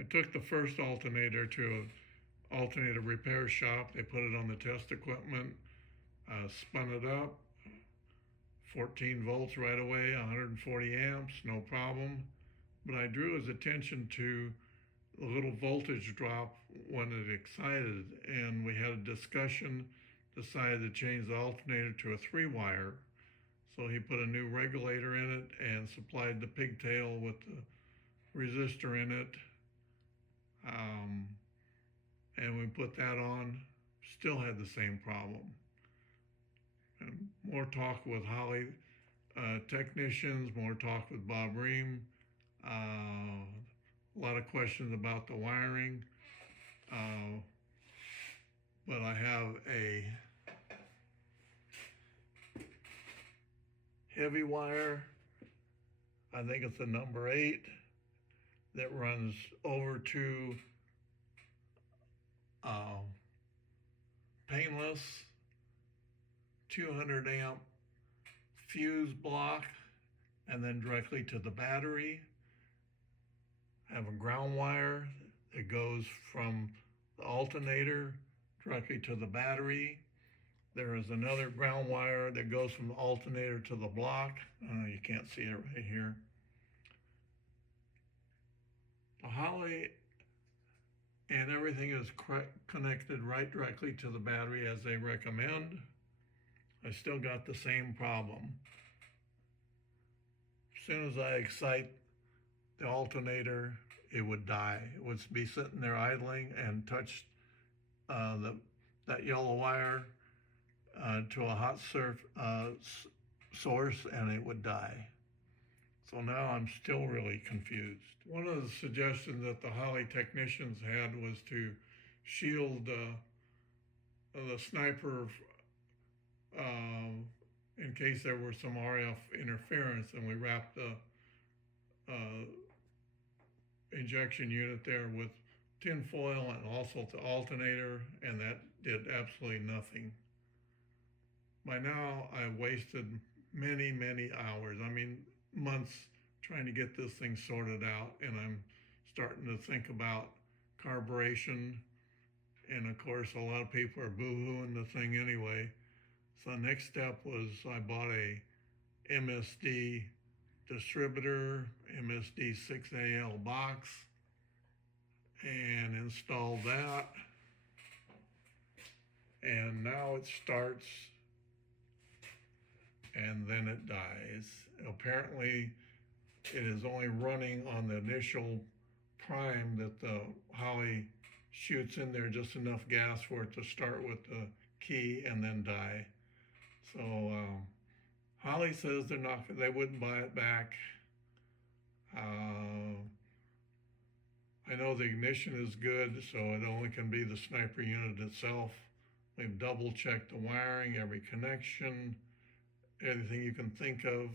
I took the first alternator to an alternator repair shop. They put it on the test equipment, spun it up, 14 volts right away, 140 amps, no problem. But I drew his attention to the little voltage drop when it excited, and we had a discussion, decided to change the alternator to a 3-wire. So he put a new regulator in it and supplied the pigtail with the resistor in it. And we put that on, still had the same problem. And more talk with Holley technicians, more talk with Bob Ream. A lot of questions about the wiring. But I have a heavy wire, I think it's a number 8, that runs over to painless 200 amp fuse block, and then directly to the battery. I have a ground wire that goes from the alternator directly to the battery. There is another ground wire that goes from the alternator to the block. You can't see it right here. The Holley and everything is connected right directly to the battery as they recommend. I still got the same problem. As soon as I excite the alternator, it would die. It would be sitting there idling and touch that yellow wire to a hot source, and it would die. So now I'm still really confused. One of the suggestions that the Holley technicians had was to shield the Sniper in case there were some RF interference, and we wrapped the injection unit there with tin foil and also the alternator, and that did absolutely nothing. By now, I've wasted many, many hours. I mean, months trying to get this thing sorted out, and I'm starting to think about carburation. And of course, a lot of people are boo-hooing the thing anyway. So the next step was I bought a MSD distributor, MSD 6AL box, and installed that. And now it starts and then it dies. Apparently, it is only running on the initial prime that the Holley shoots in there just enough gas for it to start with the key and then die. So Holley says they wouldn't buy it back. I know the ignition is good, so it only can be the Sniper unit itself. We've double checked the wiring, every connection, anything you can think of.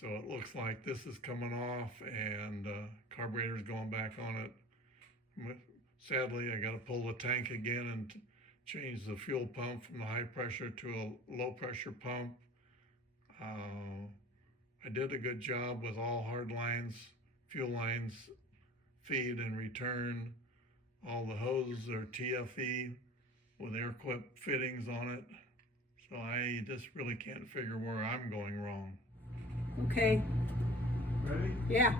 So it looks like this is coming off and carburetor's going back on it. Sadly, I got to pull the tank again and change the fuel pump from the high pressure to a low pressure pump. I did a good job with all hard lines, fuel lines, feed and return. All the hoses are TFE with air quip fittings on it. So I just really can't figure where I'm going wrong. Okay. Ready? Yeah.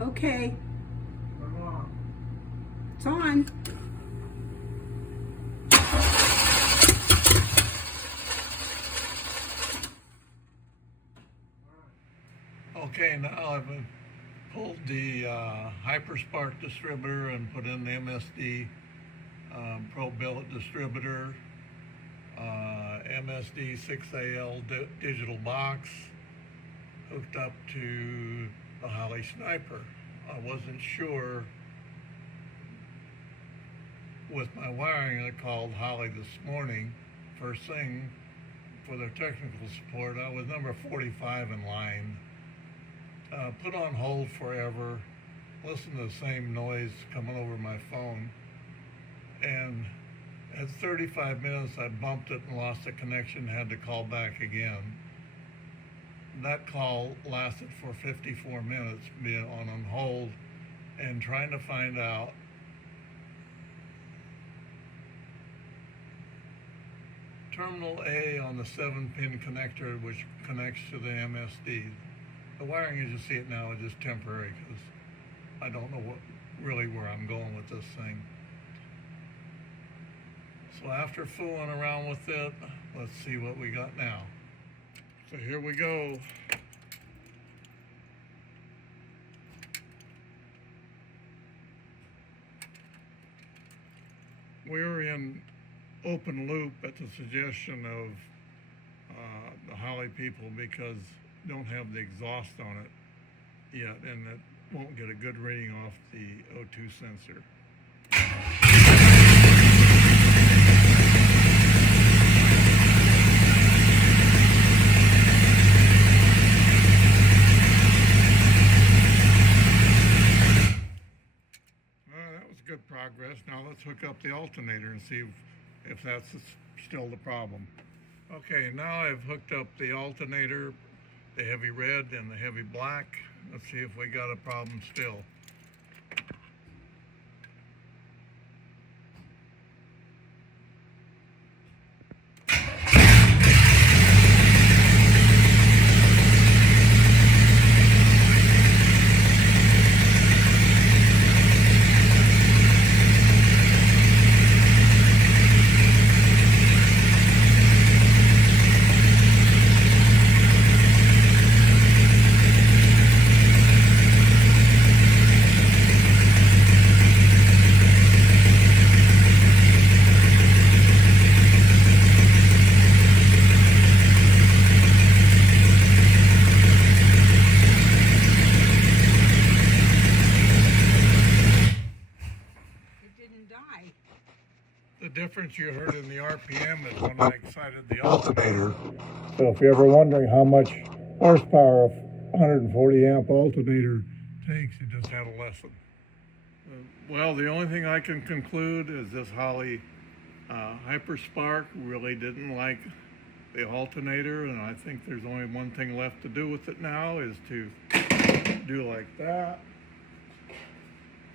Okay. Turn on. It's on. Okay, now I've pulled the Hyperspark distributor and put in the MSD Pro Billet distributor, MSD 6AL digital box, hooked up to the Holley Sniper. I wasn't sure with my wiring. I called Holley this morning, first thing, for their technical support. I was number 45 in line. Put on hold forever, listen to the same noise coming over my phone, and At 35 minutes, I bumped it and lost the connection, had to call back again. That call lasted for 54 minutes, being on hold and trying to find out terminal A on the 7-pin connector, which connects to the MSD. The wiring, as you see it now, is just temporary because I don't know really where I'm going with this thing. So after fooling around with it, let's see what we got now. So here we go. We're in open loop at the suggestion of the Holley people because don't have the exhaust on it yet, and it won't get a good reading off the O2 sensor. That was good progress. Now let's hook up the alternator and see if that's still the problem. Okay, now I've hooked up the alternator, the heavy red and the heavy black. Let's see if we got a problem still. The difference you heard in the RPM is when I excited the alternator. So if you're ever wondering how much horsepower a 140 amp alternator takes, you just had a lesson. Well, the only thing I can conclude is this Holley Hyper Spark really didn't like the alternator, and I think there's only one thing left to do with it now is to do like that.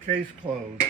Case closed.